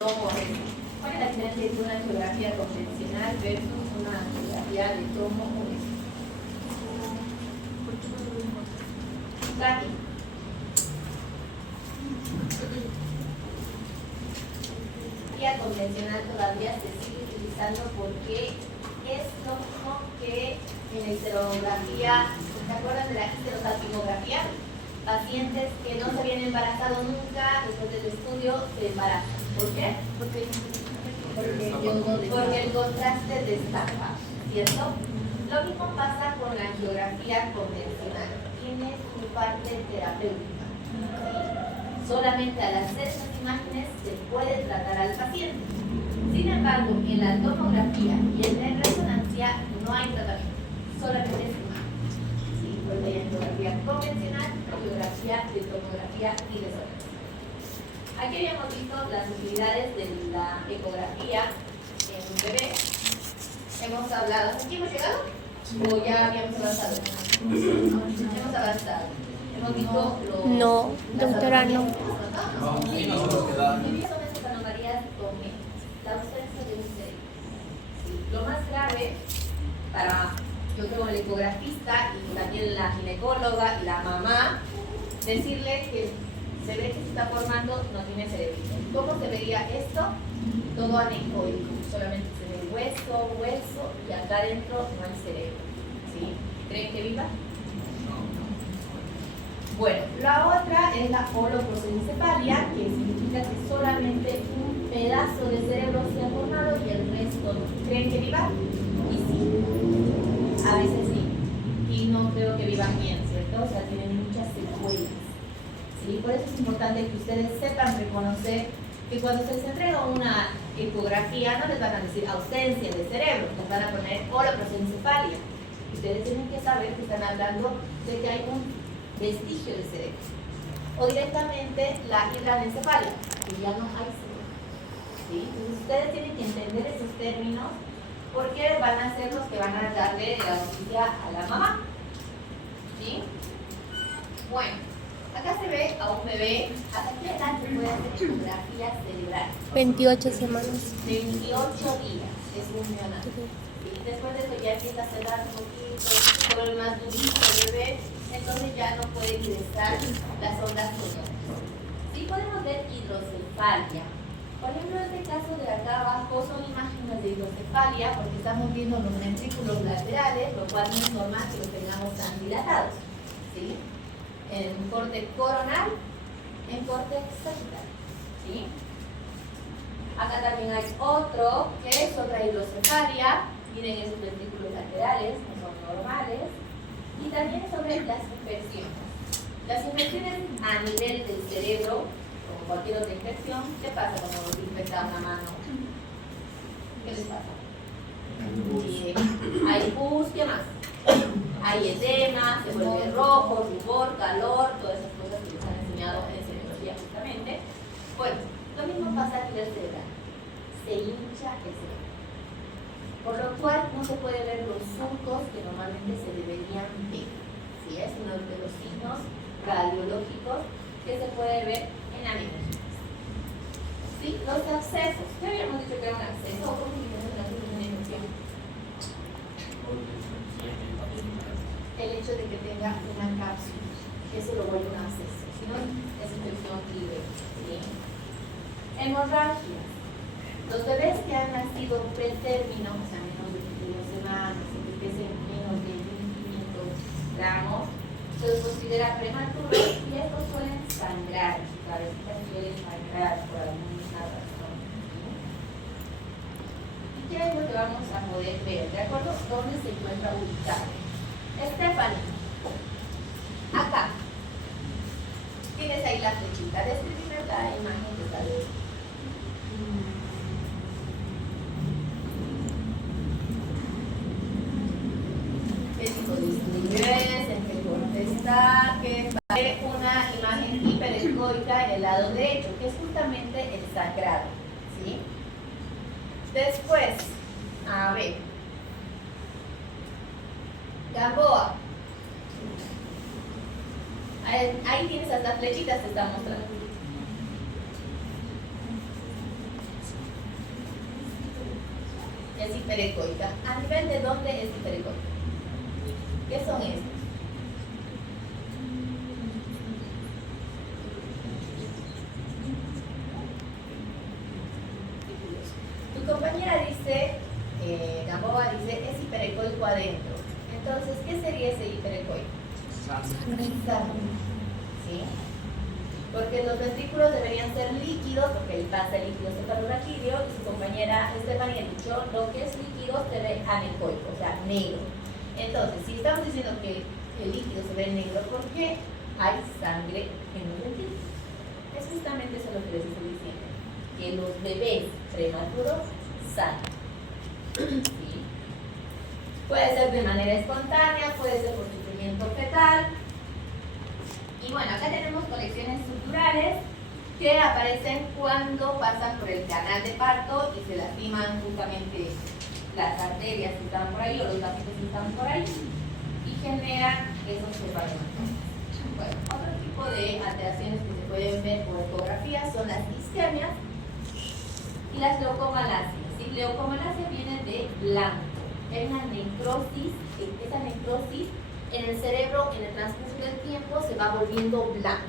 ¿Cuál es la diferencia entre una geografía convencional versus una geografía de tomo o de Dani? La geografía convencional todavía se sigue utilizando porque es lo mismo que en la histerografía. ¿Se acuerdan de la histerosalpingografía? Pacientes que no se habían embarazado nunca, después del estudio se embarazan. ¿Por qué? Porque el contraste destaca, ¿cierto? Lo mismo pasa con la geografía convencional. Tiene su parte terapéutica. ¿Sí? Solamente al hacer esas imágenes se puede tratar al paciente. Sin embargo, en la tomografía y en la resonancia no hay tratamiento, solamente es imagen. ¿Sí? Porque hay geografía convencional, geografía de tomografía y resonancia. Aquí habíamos visto las utilidades de la ecografía en un bebé. Hemos hablado, ¿hasta aquí hemos llegado? ¿O ya habíamos avanzado? Hemos avanzado. Hemos visto los... No, doctora, no. Sí, son estas anomalías con la ausencia de un cerebro. Sí. Lo más grave para, yo creo, el ecografista y también la ginecóloga y la mamá, decirle que se ve que se está formando, no tiene cerebro. ¿Cómo se vería esto? Todo anecoico, solamente se ve hueso, y acá adentro no hay cerebro. ¿Sí? ¿Creen que viva? Bueno, la otra es la holoprosencefalia, que significa que solamente un pedazo de cerebro se ha formado y el resto no. ¿Creen que viva? Y sí, a veces sí. Y no creo que vivan bien, ¿cierto? O sea, tienen muchas secuelas. ¿Sí? Por eso es importante que ustedes sepan reconocer que cuando se les entrega una ecografía no les van a decir ausencia de cerebro, les van a poner holoprosencefalia. Ustedes tienen que saber que están hablando de que hay un vestigio de cerebro. O directamente la hidranencefalia, que ya no hay cerebro. ¿Sí? Entonces ustedes tienen que entender esos términos porque van a ser los que van a darle la noticia a la mamá. ¿Sí? Bueno, acá se ve a un bebé. ¿Hasta qué edad se puede hacer ecografía cerebral? 28 semanas. 28 días, es un neonato. ¿Sí? Después de eso ya empieza a cerrar un poquito, todo el más durito el bebé, entonces ya no puede ingresar las ondas sonoras. Sí podemos ver hidrocefalia. Por ejemplo, en este caso de acá abajo son imágenes de hidrocefalia porque estamos viendo los ventrículos laterales, lo cual no es normal que los tengamos tan dilatados. ¿Sí? En corte coronal, en corte sagital. ¿Sí? Acá también hay otro que es otra hidrocefalia. Miren esos ventrículos laterales, no son normales. Y también sobre las infecciones. Las infecciones a nivel del cerebro, como cualquier otra infección, ¿qué pasa cuando nos infecta una mano? ¿Qué les pasa? Hay pus, ¿qué más? Hay edema, se vuelve rojo, rubor, calor, todas esas cosas que les han enseñado en serología justamente. Bueno, lo mismo pasa a nivel cerebral. Se hincha el cerebro. Por lo cual no se puede ver los surcos que normalmente se deberían ver. ¿Sí? Es uno de los signos radiológicos que se puede ver en animales. ¿Sí? Los abscesos. ¿Qué habíamos dicho que era un absceso? ¿O cómo se llama una infección? El hecho de que tenga una cápsula, eso lo vuelve un absceso. Si no, es infección libre. ¿Sí? Hemorragias. Los bebés que han nacido pretérmino, o sea, menos de 22 semanas, o que pesen menos de 1.500 gramos, se los considera prematuros y estos suelen sangrar, su cabecita suele sangrar por alguna razón. ¿Y qué es lo que vamos a poder ver? ¿De acuerdo? ¿Dónde se encuentra ubicado? Stephanie, acá. Tienes ahí la flechita. Describe la imagen que está de ¿qué tipo de fluidez? ¿En qué corte está? Que vale una imagen hiperecoica en el lado derecho, que es justamente el sangrado. ¿Sí? Después, a ver. Gamboa. Ahí tienes hasta flechitas, te está mostrando. es hiperecoica. ¿A nivel de dónde es hiperecoica? ¿Qué son estos? Tu compañera dice, Gamboa dice, es hiperecoico adentro. Entonces, ¿qué sería ese hiperecoico? Sangre. ¿Sí? Porque los ventrículos deberían ser líquidos, porque ahí pasa el líquido cefalorraquídeo, y su compañera Estefanía ha dicho, lo que es líquido se ve anecoico, o sea, negro. Entonces, si estamos diciendo que el líquido se ve negro, ¿por qué hay sangre en los ventrículos? Es justamente eso lo que les estoy diciendo, que los bebés prematuros sangran. ¿Sí? Puede ser de manera espontánea, puede ser por sufrimiento fetal. Y bueno, acá tenemos conexiones estructurales que aparecen cuando pasan por el canal de parto y se lastiman justamente las arterias que están por ahí o los vasitos que están por ahí y generan esos cefalomatomas. Bueno, otro tipo de alteraciones que se pueden ver por ecografía son las isquemias y las leucomalacias. ¿Sí? Leucomalacia viene de blanco. Es una necrosis, esa necrosis en el cerebro, en el transcurso del tiempo, se va volviendo blanco.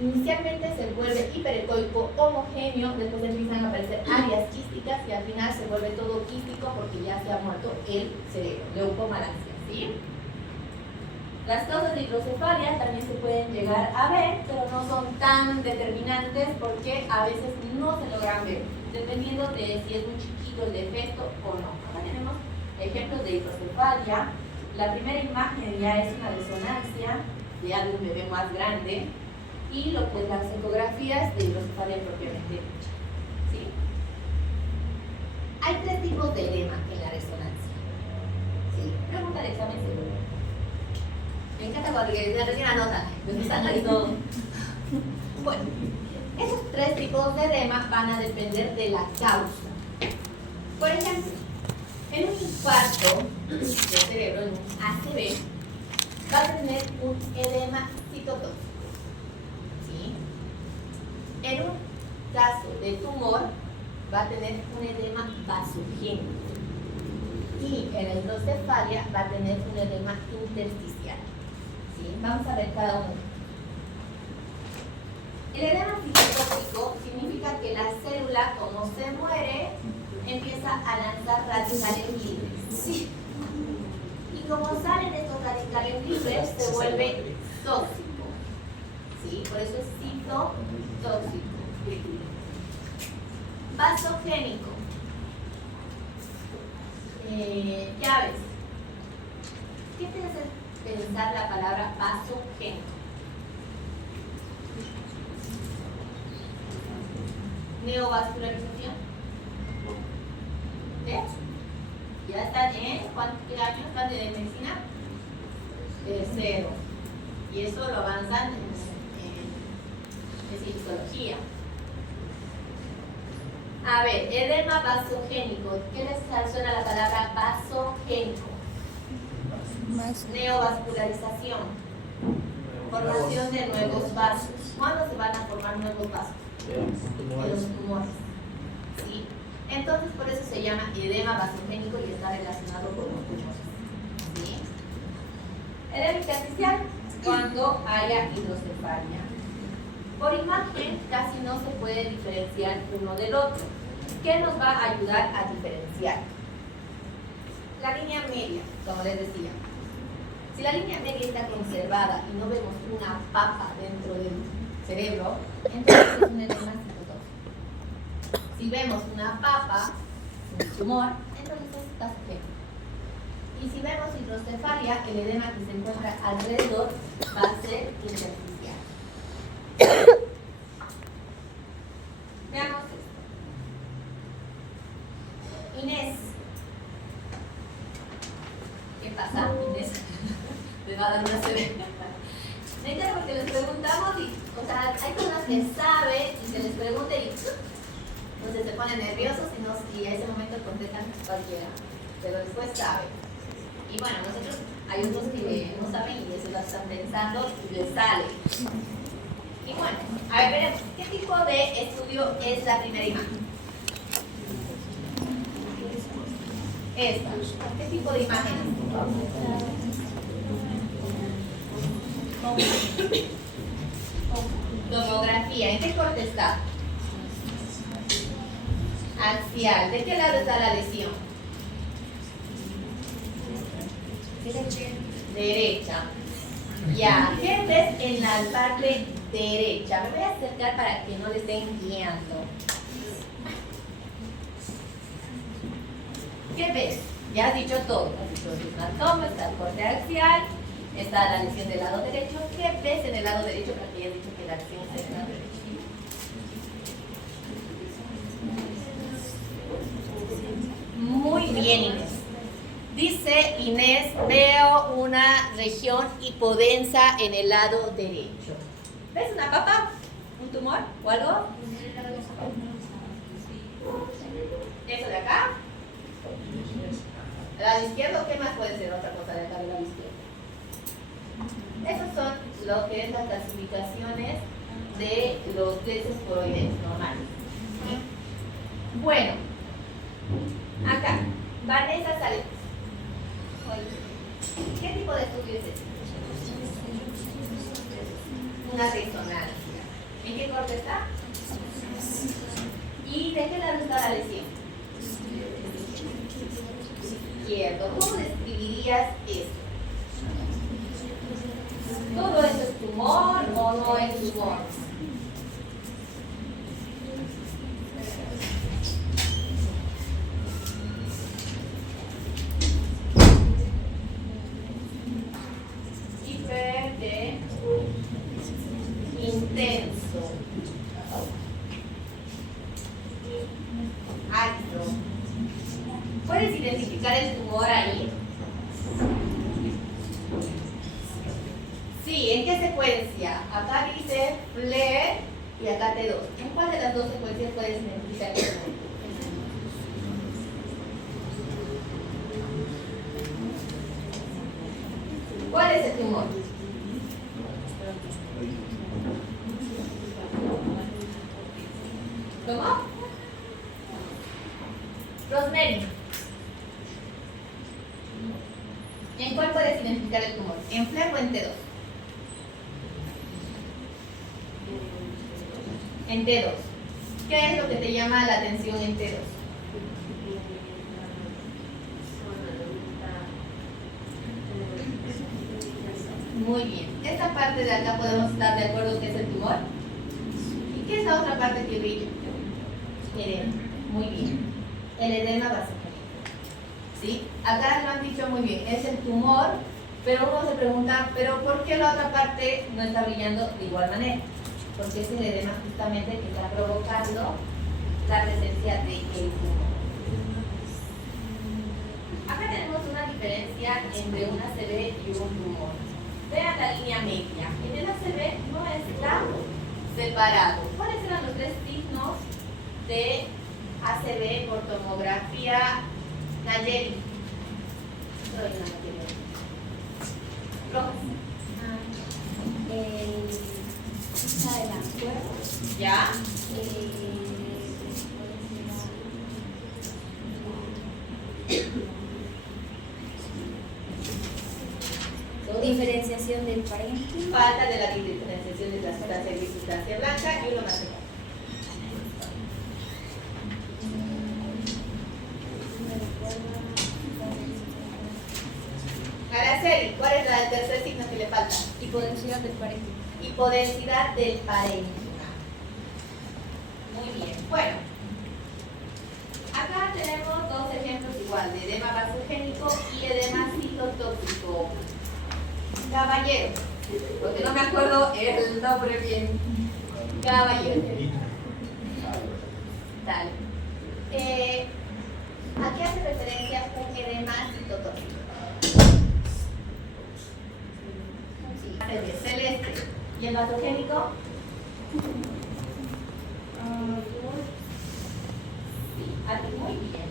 Inicialmente se vuelve hiperecoico homogéneo, después empiezan a aparecer áreas quísticas y al final se vuelve todo quístico porque ya se ha muerto el cerebro, leucomalacia, ¿sí? Las causas de hidrocefalia también se pueden llegar a ver, pero no son tan determinantes porque a veces no se logran ver, dependiendo de si es muy chiquito el defecto o no. Acá tenemos ejemplos de hidrocefalia. La primera imagen ya es una resonancia ya de un bebé más grande y lo que es las ecografías de hidrocefalia propiamente dicha. ¿Sí? Hay tres tipos de edema en la resonancia. ¿Sí? Pregunta del examen seguro. Me encanta cuando recién anotan, entonces ahí todo. Bueno, esos tres tipos de edema van a depender de la causa. Por ejemplo, en un infarto del cerebro, en un ACV, va a tener un edema citotóxico. ¿Sí? En un caso de tumor, va a tener un edema vasogénico. Y en la hidrocefalia va a tener un edema intersticial. ¿Sí? Vamos a ver cada uno. El edema citotóxico significa que la célula, como se muere, empieza a lanzar radicales libres. Sí. Y como salen estos radicales libres, se vuelve tóxico. ¿Sí? Por eso es citotóxico. Vasogénico. Llaves. ¿Qué te hace pensar la palabra vasogénico? Neovascularización. ¿Eh? Ya están en ¿qué años están de medicina? Tercero. Y eso lo avanzan en psicología. A ver, edema vasogénico. ¿Qué les suena la palabra vasogénico? Neovascularización. Formación de nuevos vasos. ¿Cuándo se van a formar nuevos vasos? En los tumores. ¿Sí? Entonces, por eso se llama edema vasogénico y está relacionado con los tumores. ¿Sí? Edema intersticial, cuando haya hidrocefalia. Por imagen, casi no se puede diferenciar uno del otro. ¿Qué nos va a ayudar a diferenciar? La línea media, como les decía. Si la línea media está conservada y no vemos una papa dentro del cerebro, entonces es un edema citotóxico. Si vemos una papa, un tumor, entonces es vasogénico. Y si vemos hidrocefalia, el edema que se encuentra alrededor va a ser intersticial. Veamos esto. Inés. ¿Qué pasa, Inés? Me va a dar una severa. Neta, porque les preguntamos y, o sea, hay personas que saben y se les pregunta y entonces se ponen nerviosos y a ese momento contestan cualquiera, pero después saben. Y bueno, nosotros hay otros que no saben y eso lo están pensando y les sale. Y bueno, a ver, veremos, ¿qué tipo de estudio es la primera imagen? Esta. ¿Qué tipo de imagen es? Tomografía. ¿En qué corte está? Axial. ¿De qué lado está la lesión? Derecha. Ya. ¿Qué ves en la parte derecha? Me voy a acercar para que no le estén guiando. ¿Qué ves? Ya has dicho todo. Has dicho el hematoma, está el corte axial, está la lesión del lado derecho. ¿Qué ves en el lado derecho? Porque ya has dicho que la lesión está en el lado derecho. Muy bien, Inés. Dice Inés, veo una región hipodensa en el lado derecho. ¿Ves una papa? ¿Un tumor o algo? ¿Eso de acá? ¿Del lado izquierdo? ¿Qué más puede ser otra cosa de acá del lado izquierdo? Esas son lo que es las clasificaciones de los plexos coroides normales. ¿Sí? Bueno, acá, Vanessa Sales. ¿Qué tipo de estudio es este? Una resonancia. ¿En qué corte está? ¿Y de qué lado está la lesión? Izquierdo. ¿Cómo describirías esto? ¿Todo eso es tumor o no es tumor? Intenso, alto. ¿Puedes identificar el tumor ahí? Sí, ¿en qué secuencia? Acá dice FLAIR y acá T2. ¿En cuál de las dos secuencias puedes identificar el tumor? ¿Cuál es el tumor? ¿Cómo? Rosemary. ¿En cuál puedes identificar el tumor? ¿En FLAIR o en T2? En T2. ¿Qué es lo que te llama la atención en T2? Muy bien. Esta parte de acá podemos estar de acuerdo que es el tumor. ¿Y qué es la otra parte que brilla? Edema. Muy bien. El edema vasogénico. ¿Sí? Acá lo han dicho muy bien. Es el tumor, pero uno se pregunta, ¿pero por qué la otra parte no está brillando de igual manera? Porque es el edema justamente que está provocando la presencia de el tumor. Acá tenemos una diferencia entre un ACV y un tumor. Vean la línea media. En el ACV no está separado. ¿Cuáles eran los tres signos de ACV por tomografía Nayeli? Rojas. Esta de la cuerda. ¿Ya? Diferenciación del parénquima. Falta de la diferenciación de la sustancia gris y sustancia blanca y uno más. Araceli, ¿cuál es el tercer signo que le falta? Hipodensidad del parénquima. Hipodensidad del parénquima. Muy bien. Bueno, acá tenemos dos ejemplos igual, de edema vasogénico y edema citotóxico. Caballero, porque no me acuerdo el nombre bien. Caballero. Dale. ¿A qué hace referencia un edema citotóxico? Sí, celeste. ¿Y el vasogénico? Sí, muy bien.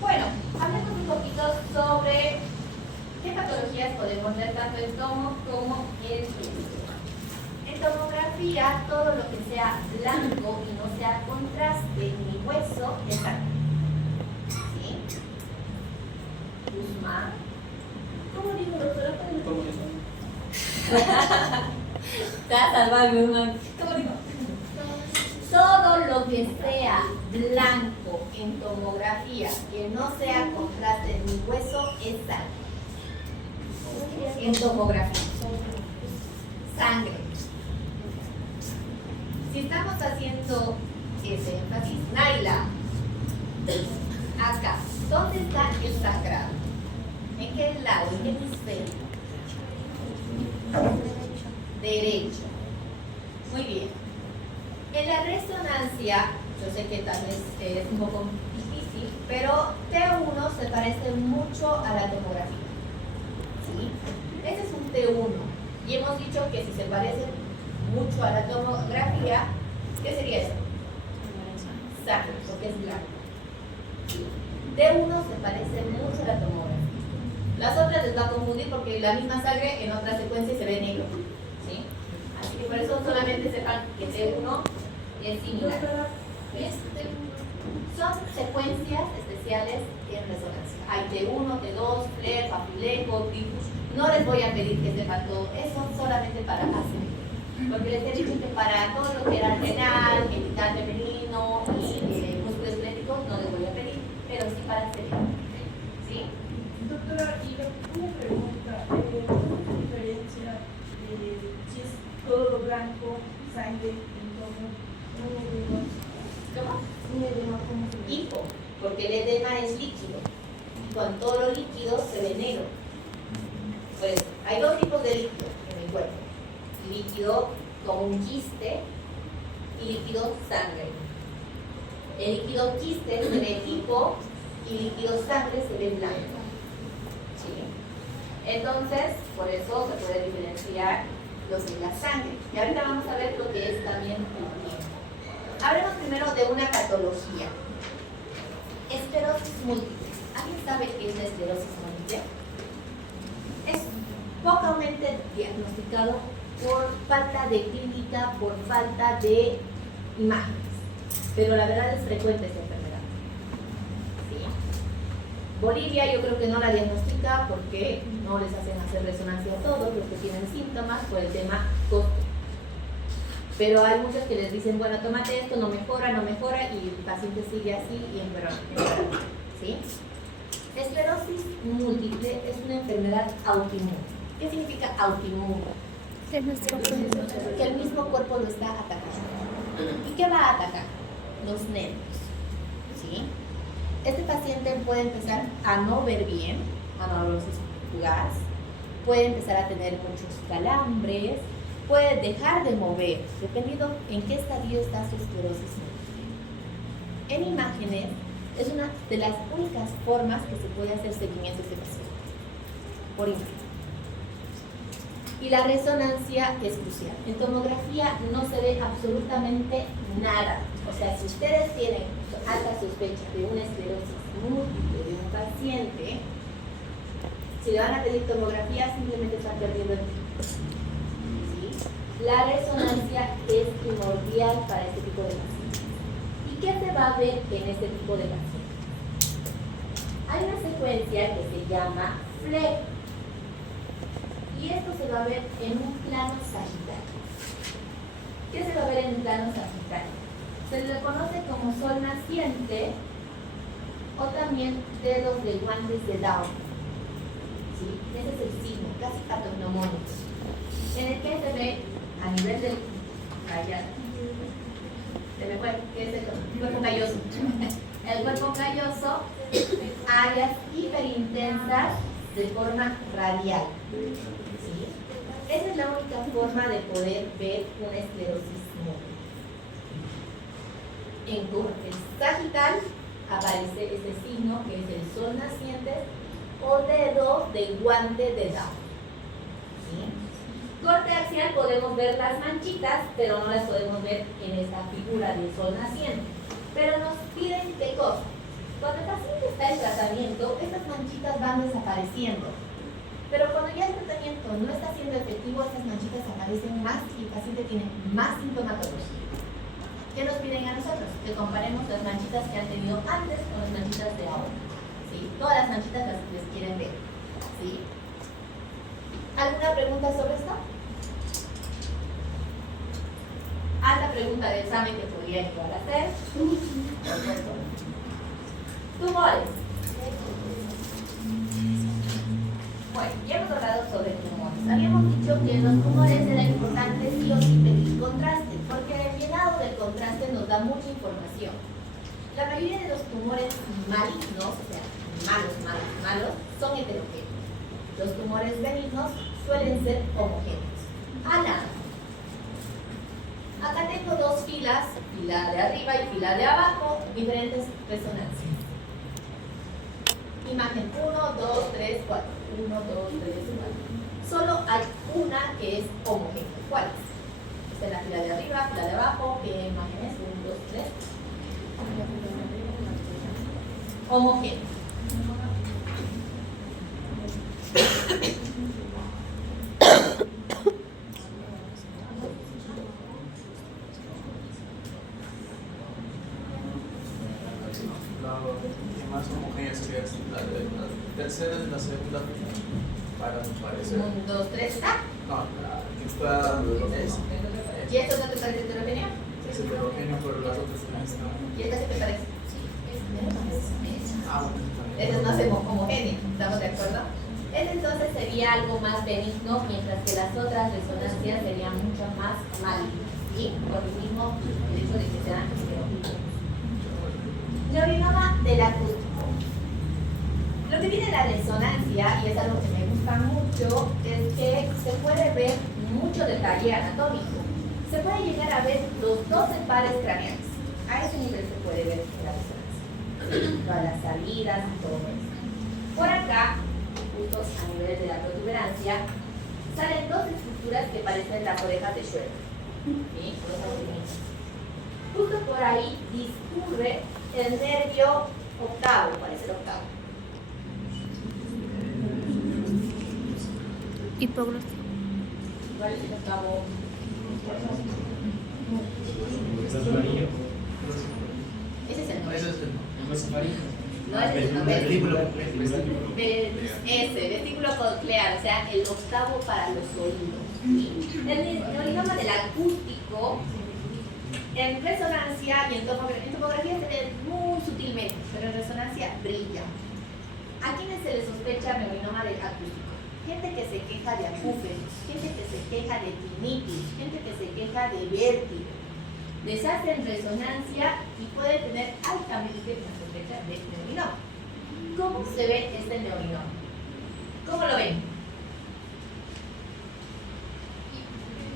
Bueno, hablemos un poquito sobre qué patologías podemos ver tanto en tomo como en fluido. En tomografía, todo lo que sea blanco y no sea contraste ni hueso es sangre. ¿Sí? ¿Cómo digo, doctora? ¿Cómo eso? Te va a salvar, mi hermano. ¿Cómo digo? Todo lo que sea blanco en tomografía, que no sea contraste ni hueso, es sangre. En tomografía. Sangre. Si estamos haciendo ese énfasis, Naila, acá, ¿dónde está el sangrado? ¿En qué lado? ¿En qué hemisferio? Derecho. Muy bien. En la resonancia, yo sé que tal vez es un poco difícil, pero T1 se parece mucho a la tomografía. ¿Sí? Ese es un T1. Y hemos dicho que si se parece mucho a la tomografía, ¿qué sería eso? Sangre, porque es blanco. T1 se parece mucho a la tomografía. Las otras les va a confundir porque la misma sangre en otra secuencia se ve negro. ¿Sí? Así que por eso solamente sepan que T1 es similar. Son secuencias especiales en resonancia. Hay T1, T2, FLER, Papilejo, Tifus. No les voy a pedir que sepan todo eso, solamente para hacer. Porque les he dicho que para todo lo que era renal, genital femenino y músculo esquelético no les voy a pedir, pero sí para hacer. ¿Sí? Doctora, y una pregunta, ¿cuál es la diferencia si es todo blanco, sangre, entonces un edema? ¿Cómo? Un edema, ¿cómo se llama? Hipo, porque el edema es líquido. Y con todo lo líquido se ve negro. Pues hay dos tipos de líquido en el cuerpo. Líquido como un quiste y líquido sangre. El líquido quiste se ve hipo y líquido sangre se ve blanco. ¿Sí? Entonces, por eso se puede diferenciar lo que es la sangre. Y ahorita vamos a ver lo que es también el tiempo. Hablemos primero de una patología. Esclerosis múltiple. ¿Alguien sabe qué es la esclerosis múltiple? Es pocamente diagnosticado por falta de clínica, por falta de imágenes. Pero la verdad es frecuente esa enfermedad. ¿Sí? Bolivia yo creo que no la diagnostica porque no les hacen hacer resonancia a todos los que tienen síntomas por el tema costo. Pero hay muchos que les dicen, bueno, tómate esto, no mejora, y el paciente sigue así y empeora. ¿Sí? Esclerosis múltiple es una enfermedad autoinmune. ¿Qué significa autoinmune? Que el mismo cuerpo lo está atacando. ¿Y qué va a atacar? Los nervios. ¿Sí? Este paciente puede empezar a no ver bien, anorexia fugaz, puede empezar a tener muchos calambres, puede dejar de mover, dependiendo en qué estadio está su esclerosis múltiple. En imágenes, es una de las únicas formas que se puede hacer seguimiento de este paciente, por imagen. Y la resonancia es crucial. En tomografía no se ve absolutamente nada. O sea, si ustedes tienen alta sospecha de una esclerosis múltiple de un paciente, si le van a pedir tomografía, simplemente están perdiendo el tiempo. ¿Sí? La resonancia es primordial para este tipo de pacientes. ¿Y qué se va a ver en este tipo de pacientes? Hay una secuencia que se llama FLER. Y esto se va a ver en un plano sagitario. ¿Qué se va a ver en un plano sagitario? Se le conoce como sol naciente o también dedos de guantes de Down. ¿Sí? Ese es el signo, casi patognomónico, en el que se ve a nivel del ¿qué es el cuerpo calloso? El cuerpo calloso, áreas hiperintensas de forma radial. ¿Sí? Esa es la única forma de poder ver una esclerosis múltiple. En corte sagital aparece este signo que es el sol naciente o dedo de guante de Down. ¿Sí? Corte axial podemos ver las manchitas, pero no las podemos ver en esta figura del sol naciente. Pero nos piden qué cosa. Cuando el paciente está en tratamiento, estas manchitas van desapareciendo. Pero cuando ya el tratamiento no está siendo efectivo, estas manchitas aparecen más y el paciente tiene más sintomatología. ¿Qué nos piden a nosotros? Que comparemos las manchitas que han tenido antes con las manchitas de ahora. ¿Sí? Todas las manchitas las quieren ver. ¿Sí? ¿Alguna pregunta sobre esto? Alta pregunta de examen que podría igual hacer. Tumores. Bueno, ya hemos hablado sobre tumores. Habíamos dicho que en los tumores era importante sí o sí pedir contraste, porque el llenado del contraste nos da mucha información. La mayoría de los tumores malignos, o sea, malos, son heterogéneos. Los tumores benignos suelen ser homogéneos. Ana, acá tengo dos filas, fila de arriba y fila de abajo, diferentes resonancias. Imagen 1, 2, 3, 4. 1, 2, 3, 4. Solo hay una que es homogénea. ¿Cuál es? Esta es la fila de arriba, fila de abajo. ¿Qué imagen es? 1, 2, 3. Homogénea. La más homogénea sería la tercera y la segunda, para mi parecer. 1, 2, 3, ¿está? No, la que está es ¿Y esto no te parece heterogéneo? heterogénea, pero las otras no están. ¿Y esta qué te parece? Ah, bueno, también. Esta no es homogénea, ¿estamos de acuerdo? Este entonces sería algo más benigno, mientras que las otras resonancias serían mucho más malignas, ¿sí? Por el mismo hecho de que sean heterogéneos. Neurinoma del acústico. Lo que tiene la resonancia, y es algo que me gusta mucho, es que se puede ver mucho detalle anatómico. Se puede llegar a ver los 12 pares craneales. A ese nivel se puede ver en la resonancia. Todas las salidas y todo eso. Por acá, justo a nivel de la protuberancia, salen dos estructuras que parecen las orejas de Schroeder. ¿Sí? Justo por ahí discurre el nervio octavo. ¿Cuál es el octavo? Hipoglosia. ¿Cuál es el octavo? Ese es el noveno. Ese es el No, ese es el noveno. Vestíbulo coclear, o sea, el octavo para los oídos. El neurinoma del acústico, en resonancia y en tomografía se ve muy sutilmente, pero en resonancia brilla. ¿A quiénes se les sospecha neurinoma del acústico? Gente que se queja de acúfenos, gente que se queja de tinnitus, gente que se queja de vértigo. Les hacen resonancia y puede tener altamente la sospecha de neurinoma. ¿Cómo se ve este neurinoma? ¿Cómo lo ven?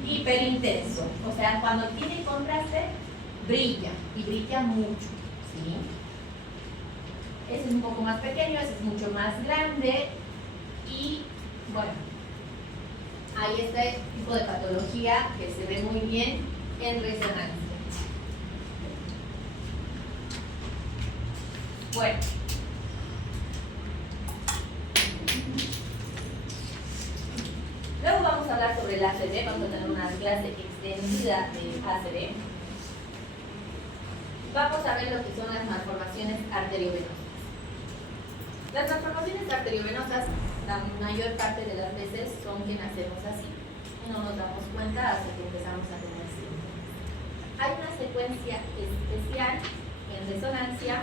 Hiperintenso. O sea, cuando tiene contraste, brilla y brilla mucho. ¿Sí? Ese es un poco más pequeño, ese es mucho más grande. Y bueno, hay este tipo de patología que se ve muy bien en resonancia. Bueno. Luego vamos a hablar sobre el ACV, vamos a tener una clase extendida de ACV. Vamos a ver lo que son las malformaciones arteriovenosas. Las malformaciones arteriovenosas, la mayor parte de las veces son que nacemos así y no nos damos cuenta hasta que empezamos a tener síntomas. Hay una secuencia especial en resonancia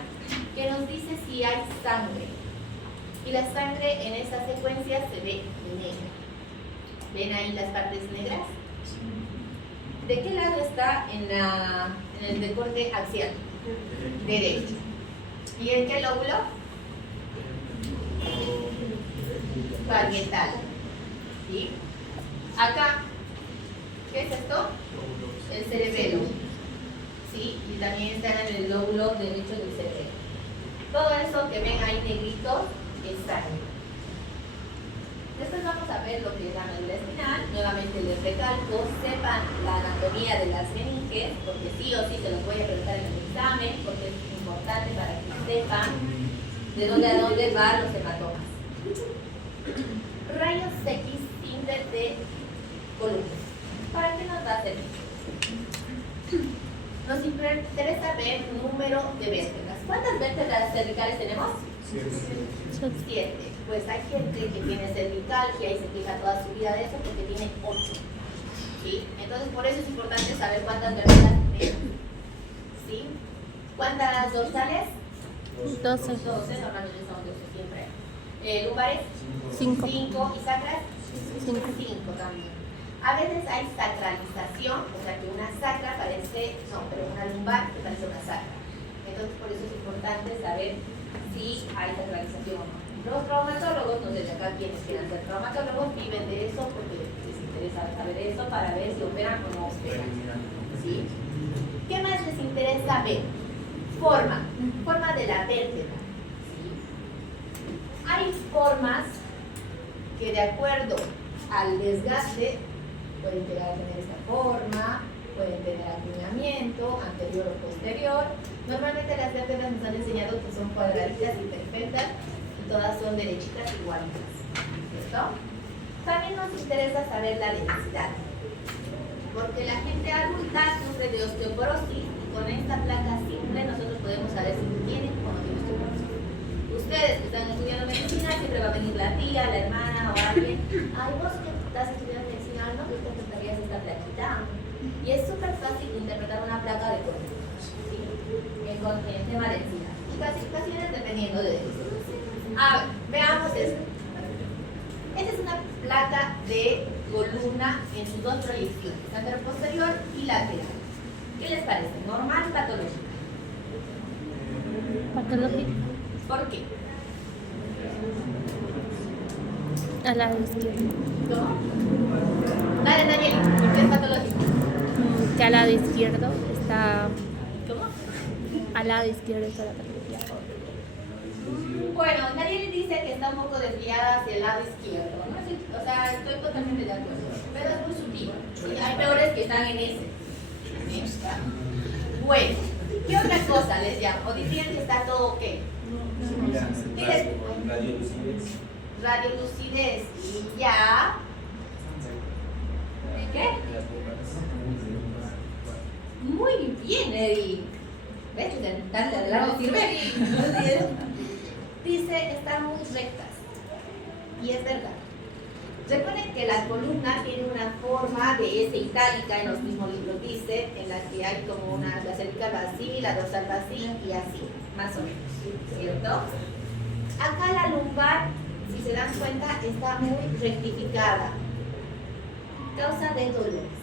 que nos dice si hay sangre, y la sangre en esa secuencia se ve negra. ¿Ven ahí las partes negras? ¿De qué lado está en el deporte axial? Derecho. ¿Y en qué lóbulo? Parietal. ¿Sí? Acá, ¿qué es esto? El cerebelo. ¿Sí? Y también está en el lóbulo derecho del cerebelo. Todo eso que ven ahí negrito es sangre. Después vamos a ver lo que es la médula espinal. Nuevamente les recalco, sepan la anatomía de las meninges, porque sí o sí se los voy a preguntar en el examen, porque es importante para que sepan de dónde a dónde van los hematomas. Rayos X simple de columna. ¿Para qué nos va a servir? Nos interesa ver número de vértebras. ¿Cuántas vértebras cervicales tenemos? 7. Pues hay gente que tiene cervicalgia y se queja toda su vida de eso porque tiene 8. ¿Sí? Entonces, por eso es importante saber cuántas vértebras tenemos. ¿Sí? ¿Cuántas dorsales? 12. 12, normalmente son 12 siempre. ¿Lumbares? 5. 5. ¿Y sacras? 5. 5 también. A veces hay sacralización, o sea que una sacra parece, no, pero una lumbar que parece una sacra. Entonces, por eso es importante saber si hay sacralización o no. Los traumatólogos, no sé si acá quienes quieran ser traumatólogos, viven de eso porque les interesa saber eso para ver si operan o no operan. ¿Sí? ¿Qué más les interesa ver? Forma de la vértebra. ¿Sí? Hay formas que de acuerdo al desgaste pueden llegar a tener esta forma, pueden tener acuñamiento anterior o posterior. Normalmente las vértebras nos han enseñado que son cuadraditas y perfectas y todas son derechitas igualitas. ¿Cierto? También nos interesa saber la densidad, porque la gente adulta sufre de osteoporosis y con esta placa simple nosotros podemos saber si tienen o no tienen osteoporosis. Ustedes que están estudiando medicina, siempre va a venir la tía, la hermana o alguien. Ay, vos que estás estudiando medicina, ¿no te interpretarías esta plaquita? Y es súper fácil interpretar una placa de color, ¿sí? En tema de densidad. Y clasificaciones dependiendo de eso. A ver, veamos esto. Esta es una placa de columna en sus dos proyecciones, anteroposterior y lateral. ¿Qué les parece? ¿Normal o patológica? Patológico. ¿Por qué? Al lado izquierdo. ¿Cómo? Dale, Daniel, ¿por qué es patológico? Que al lado izquierdo está. ¿Cómo? Al lado izquierdo está la patología. Bueno, Daniel dice que está un poco desviada hacia el lado izquierdo, ¿no? Sí, o sea, estoy totalmente de acuerdo, pero es muy sutil. ¿Sí? Hay peores que están en ese. ¿Sí? Bueno, ¿qué otra cosa les llamo? ¿O dirían que está todo ok? Radiolucidez. Y ya. ¿Qué? Muy bien, Eddie. ¿Ves? Darle de largo sirve. Dice, están muy rectas. Y es verdad. Recuerden que la columna tiene una forma de S itálica, en los mismos libros dice, en la que hay como una, la cervical va así, la dorsal va así y así, más o menos, ¿cierto? Acá la lumbar, si se dan cuenta, está muy rectificada. Causa de dolores.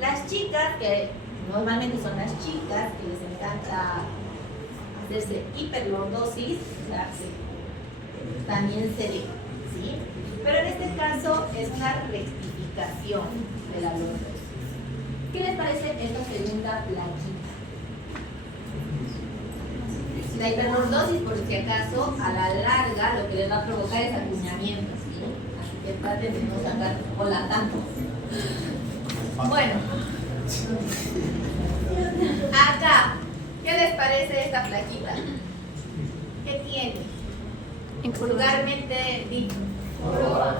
Las chicas, que normalmente son las chicas que les encanta hacerse hiperlordosis, o sea, también se ve, ¿sí? Pero en este caso es una rectificación de la lordosis. ¿Qué les parece esta segunda plaquita? La hiperlordosis, por si acaso, a la larga lo que les va a provocar es acuñamiento, ¿sí? Así que traten de no sacar cola tanto. Bueno, acá, ¿qué les parece esta plaquita? ¿Qué tiene? Vulgarmente dicho. Joroba.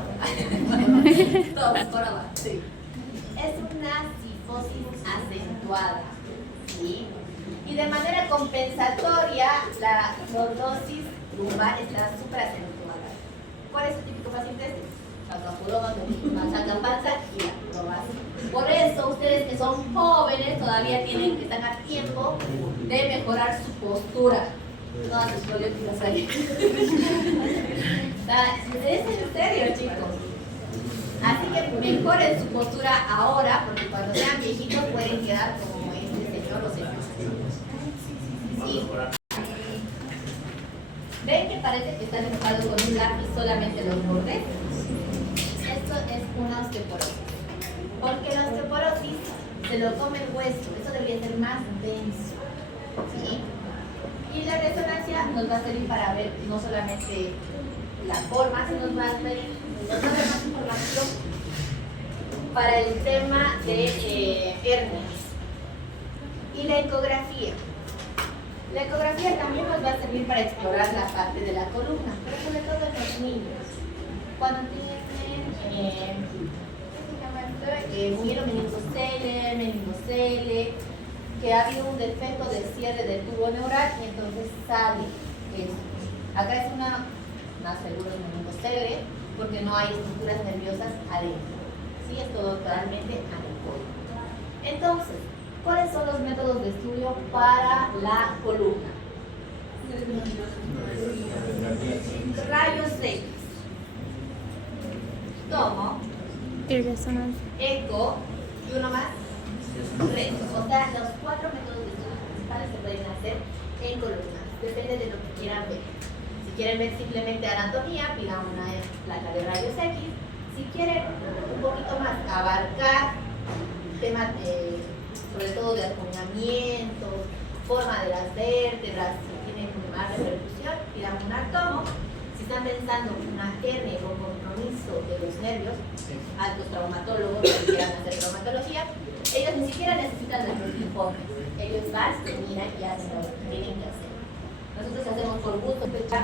Todos, joroba, sí. Es una cifosis acentuada, ¿sí? Y de manera compensatoria, la lordosis lumbar está súper acentuada. ¿Cuál es el típico paciente este? Sacan panza y la joroba. Por eso, ustedes que son jóvenes todavía están a tiempo de mejorar su postura. Todas las escoliosis ahí. Es en serio, chicos. Así que mejoren su postura ahora, porque cuando sean viejitos pueden quedar como este señor o señora. Sí. ¿Ven que parece que están dibujados con un lápiz solamente los bordes? Esto es una osteoporosis. Porque la osteoporosis se lo come el hueso. Eso debería ser más denso. ¿Sí? Y la resonancia nos va a servir para ver no solamente la forma, sino nos va a dar más información para el tema de hernias. Y la ecografía. La ecografía también nos va a servir para explorar la parte de la columna, pero sobre todo en los niños. Cuando tienen meningocele, que ha habido un defecto de cierre del tubo neural y entonces sale eso. Acá es una seguro de movimiento célebre porque no hay estructuras nerviosas adentro. Sí, es todo totalmente anecoico. Entonces, ¿cuáles son los métodos de estudio para la columna? Rayos X. Tomo, Y resonancia. eco y uno más, reto. O sea, los 4 métodos de estudio principales se pueden hacer en columnas. Depende de lo que quieran ver. Si quieren ver simplemente anatomía, pidan una placa de rayos X. Si quieren un poquito más abarcar temas sobre todo de acuñamientos, forma de las vértebras, si tienen más repercusión, pidan un artomo. Si están pensando en una hernia o compromiso de los nervios, altos traumatólogos que quieran hacer traumatología, ellos ni siquiera necesitan los informes. Ellos van, se miran y hacen lo que tienen que hacer. Nosotros hacemos por gusto, un defecto